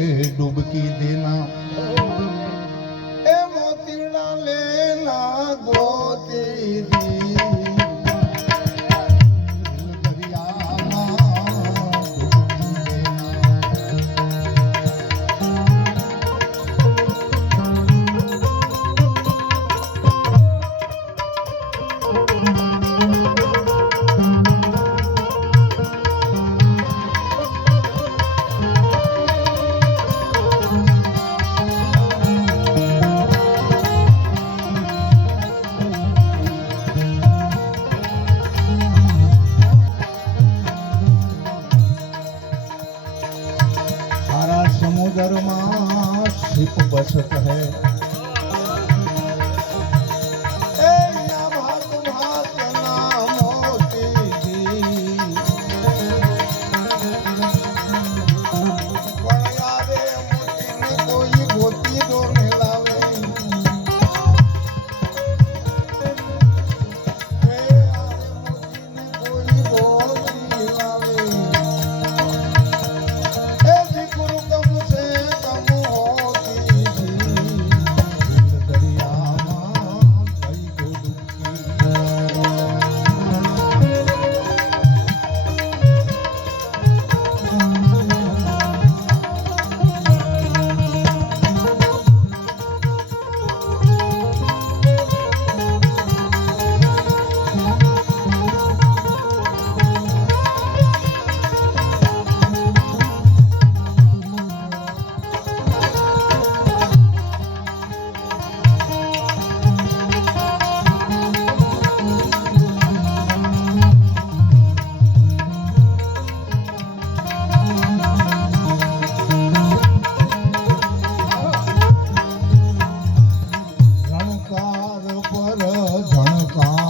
डुबकी देना ए मोतीड़ा लेना गोती छत है call.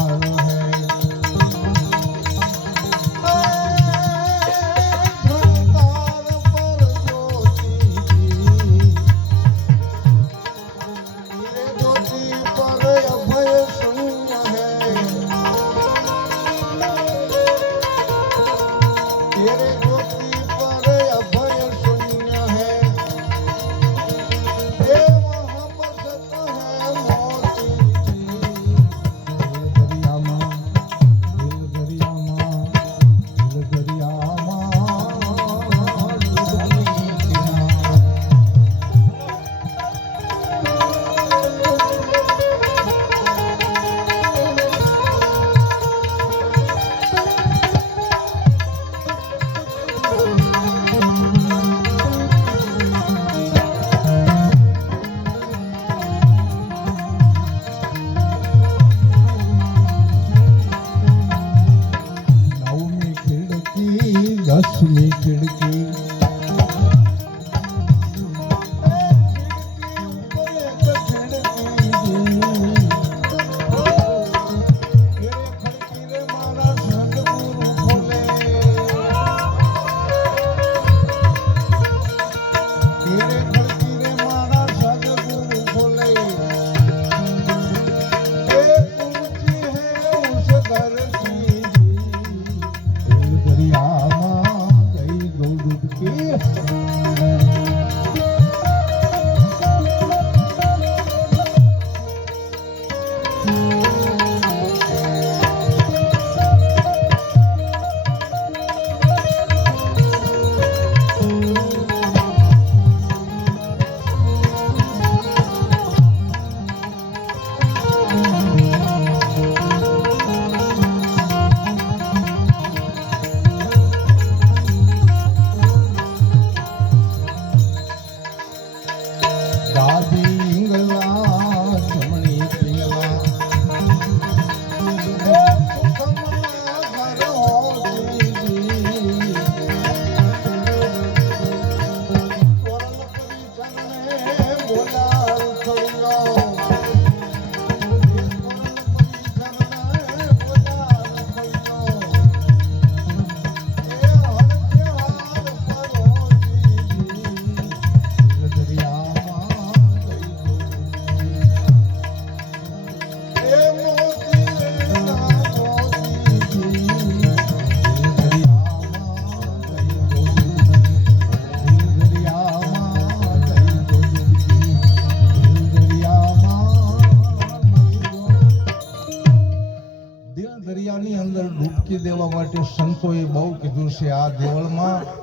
દેવા માટે સંતોએ બહુ કીધું છે આ દેવળમાં.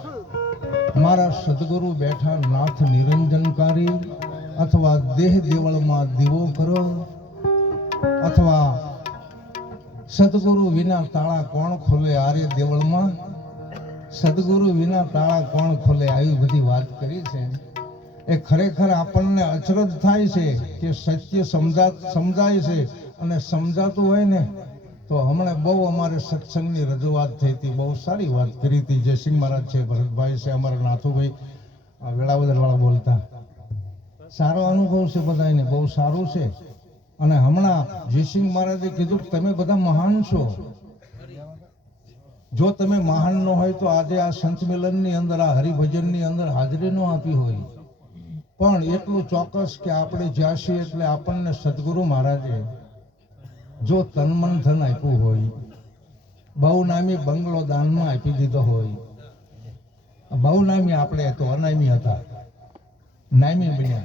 મારા સદગુરુ બેઠા નાથ નિરંજનકારી અથવા દેહ દેવળમાં દીવો કરો અથવા સદગુરુ વિના તાળા કોણ ખોલે આર્ય દેવળમાં? સદગુરુ વિના તાળા કોણ ખોલે? આવી બધી વાત કરી છે. એ ખરેખર આપણને અચરજ થાય છે કે સત્ય સમજા, સમજાય છે અને સમજાતું હોય ને તો હમણાં બહુ અમારે સત્સંગની રજૂઆત થઈ હતી, બહુ સારી વાત કરી હતી. જયસિંહ મહારાજ છે, ભરતભાઈ છે, અમારા નાથુભાઈ. આ વેળાવદરવાળા બોલતા. સારો અનુભવ છે બધાને બહુ સારું છે. અને હમણાં જયસિંહ મહારાજે કીધું કે તમે બધા મહાન છો. જો તમે મહાન ન હોય તો આજે આ સંત મિલનની અંદર, આ હરિભજનની અંદર હાજરી ન આપી હોય. પણ એટલું ચોક્કસ કે આપણે જ્યાં છીએ એટલે આપણને સદગુરુ મહારાજે જો તન ધન આપ્યું હોય બહુ નામી બંગલો દાનમાં આપી દીધો હોય. બહુ નામી આપણે તો અનામી હતા. નામી બન્યા.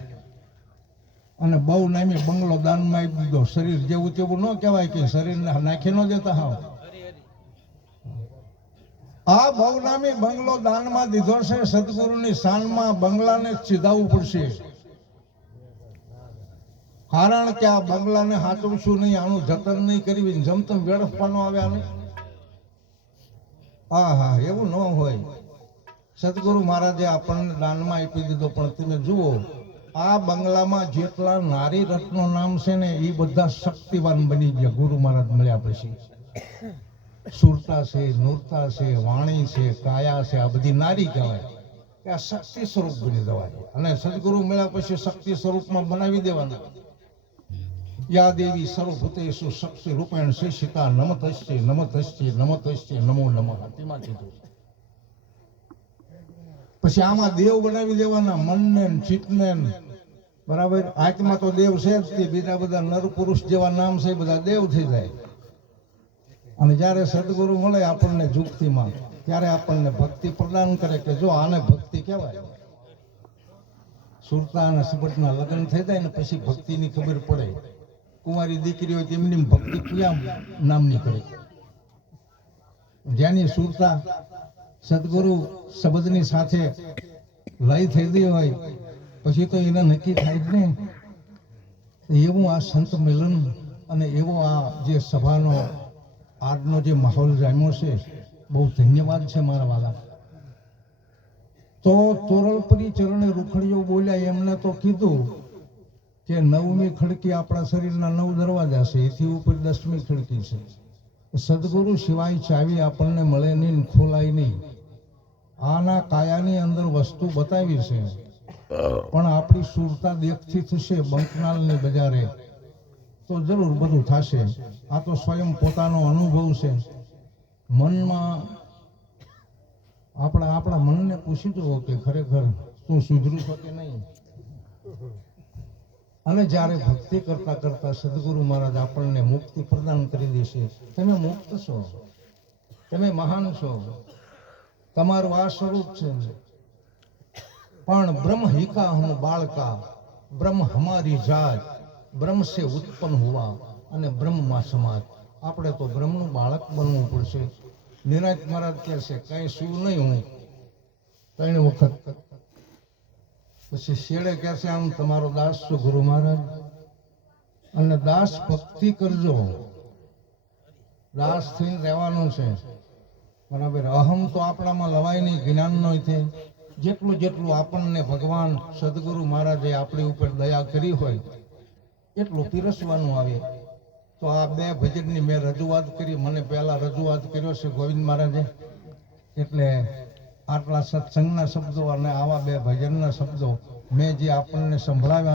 અને બહુ નામી બંગલો દાનમાં આપી દીધો. શરીર જેવું તેવું ન કહેવાય કે શરીરને નાખી ન દેતા હા આ બહુનામી બંગલો દાનમાં દીધો છે. સદગુરુની શાનમાં બંગલાને જ ચીધાવવું પડશે. કારણ કે આ બંગલાને હાચવશું નહીં, આનું જતન નહીં કરવી જમતમ વેડફવાનો આવે આને. હા હા એવું ન હોય. સદગુરુ મહારાજે આપણને દાનમાં આપી દીધો, પણ તમે જુઓ, આ બંગલામાં જેટલા નારી રત્નો નામ છે ને, એ બધા શક્તિવાન બની ગયા. ગુરુ મહારાજ મળ્યા પછી. સુરતા છે, નૂરતા છે, વાણી છે, કાયા છે, આ બધી નારી કહેવાય. કે આ શક્તિ સ્વરૂપ બની જવાય અને સદગુરુ મળ્યા પછી શક્તિ સ્વરૂપમાં બનાવી દેવાના. યા દેવી સર્વભૂતેષુ શક્તિ રૂપેણ શિષિતા નમતસ્ય નમતસ્ય નમતસ્ય નમો નમઃ તેમાં કીધું. પછી આમાં દેવ બનાવી દેવાના મનને ચિત્તને બરાબર આત્મા તો દેવ છે જ તે બીજા બધા નર પુરુષ જેવા નામ છે બધા દેવ થઈ જાય અને જ્યારે સદગુરુ મળે આપણને જુક્તિમાં ત્યારે આપણને ભક્તિ પ્રદાન કરે કે જો આને ભક્તિ કહેવાય સુરતા અને સુબટના લગ્ન થઈ જાય ને પછી ભક્તિની ખબર પડે કુંવારી દીકરી હોય તેમની ભક્તિ ક્યાં નામની કરે જેની સુરતા સદગુરુ શબ્દની સાથે લય થઈ હોય, પછી તો એને નક્કી થાય જ ને. એવું આ સંત મિલન અને એવો આ જે સભાનો, આજનો જે માહોલ જામ્યો છે, બહુ ધન્યવાદ છે મારા વાલા. તો તોરલપરી ચરણે રૂખડીઓ બોલ્યા, એમને તો કીધું કે નવમી ખડકી આપણા શરીરના નવ દરવાજા છે, એથી ઉપર દસમી ખડકી છે. સદગુરુ સિવાય ચાવી આપણને મળે નહીં ખોલાય નહીં. આના કાયાની અંદર વસ્તુ બતાવી છે. પણ આપણી સુરતા દેખથી થશે બંકનાલની બજારે. તો જરૂર બધું થશે. આ તો સ્વયં પોતાનો અનુભવ છે. મનમાં આપણા આપણા મનને પૂછી જુઓ કે ખરેખર તું સુધરું છો કે નહીં. અને જ્યારે ભક્તિ કરતા કરતા સદગુરુ મહારાજ આપણને મુક્તિ પ્રદાન કરી દેશે તમે મુક્ત છો. તમે મહાન છો. તમારું આ સ્વરૂપ છે. પણ બ્રહ્મ હિકા હું બાળકા, બ્રહ્મ હમારી જાત, બ્રહ્મ સે ઉત્પન્ન હોવા અને બ્રહ્મમાં સમાજ આપણે તો બ્રહ્મનું બાળક બનવું પડશે. નિરાજ મહારાજ કહે છે, કઈ શું નહીં હું. ત્રણ વખત પછી શેડે કહે છે, આમ તમારો દાસ છું ગુરુ મહારાજ? અને દાસ ભક્તિ કરજો. દાસ થઈને રહેવાનું છે. બરાબર, અહમ તો આપણામાં લવાય નહીં જ્ઞાનનો થઈ જેટલું જેટલું આપણને ભગવાન સદગુરુ મહારાજે આપણી ઉપર દયા કરી હોય, એટલું પીરસવાનું આવે. તો આ બે ભજનની મેં રજૂઆત કરી. મને પહેલા રજૂઆત કર્યો છે ગોવિંદ મહારાજે. એટલે આટલા સત્સંગના શબ્દો અને આવા બે ભજનના શબ્દો મેં જે આપણને સંભળાવ્યા